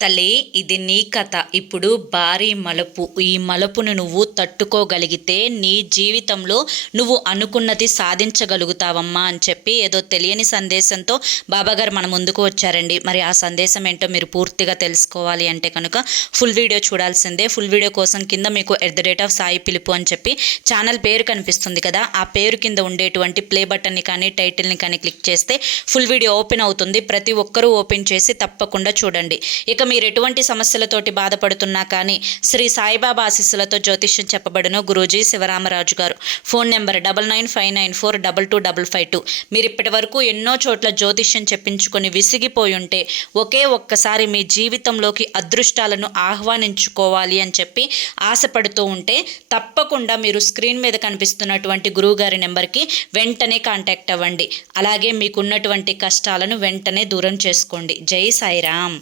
తల్లి, ఇది నీ కథ. ఇప్పుడు భారీ మలుపు. ఈ మలుపును నువ్వు తట్టుకోగలిగితే నీ జీవితంలో నువ్వు అనుకున్నది సాధించగలుగుతావమ్మా అని చెప్పి ఏదో తెలియని సందేశంతో బాబాగారు మన ముందుకు వచ్చారండి. మరి ఆ సందేశం ఏంటో మీరు పూర్తిగా తెలుసుకోవాలి అంటే కనుక ఫుల్ వీడియో చూడాల్సిందే. ఫుల్ వీడియో కోసం కింద మీకు @సాయి పిలుపు అని చెప్పి ఛానల్ పేరు కనిపిస్తుంది కదా, ఆ పేరు కింద ఉండేటువంటి ప్లే బటన్ని కానీ టైటిల్ని కానీ క్లిక్ చేస్తే ఫుల్ వీడియో ఓపెన్ అవుతుంది. ప్రతి ఒక్కరూ ఓపెన్ చేసి తప్పకుండా చూడండి. ఇక మీరు ఎటువంటి సమస్యలతోటి బాధపడుతున్నా కానీ శ్రీ సాయిబాబా ఆశీస్సులతో జ్యోతిష్యం చెప్పబడును. గురూజీ శివరామరాజు గారు. Phone number 9959425552. మీరు ఇప్పటి వరకు ఎన్నో చోట్ల జ్యోతిష్యం చెప్పించుకొని విసిగిపోయి ఉంటే ఒకే ఒక్కసారి మీ జీవితంలోకి అదృష్టాలను ఆహ్వానించుకోవాలి అని చెప్పి ఆశపడుతూ ఉంటే తప్పకుండా మీరు స్క్రీన్ మీద కనిపిస్తున్నటువంటి గురువుగారి నెంబర్కి వెంటనే కాంటాక్ట్ అవ్వండి. అలాగే మీకున్నటువంటి కష్టాలను వెంటనే దూరం చేసుకోండి. జై సాయిరామ్.